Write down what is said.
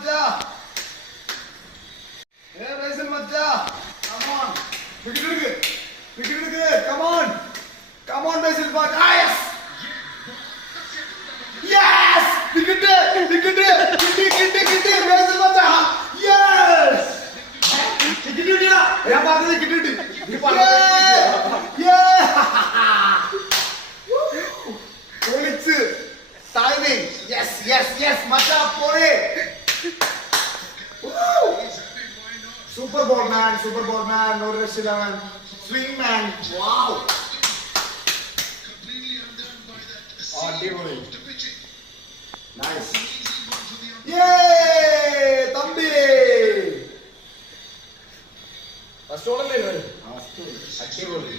Macha. Hey, Bryson Macha. Come on. Wicket എടുക്ക്. Wicket എടുക്ക്. Come on. Come on, Bryson Macha. Ah, yes. Yes. Wicket. Wicket. Wicket. Wicket. Bryson Macha. Yes. Wicket കിട്ടിയാ. ഞാൻ പറഞ്ഞത് wicket കിട്ടി. Yes yes yes മച്ചാ പോരേ super ball man super ball man ഒരു രക്ഷയില്ല സ്വിംഗ് മാൻ വാവ് അടിപൊളി. നൈസ് തമ്പി. ഫസ്റ്റ് ഓടല്ലേ അടിപൊളി.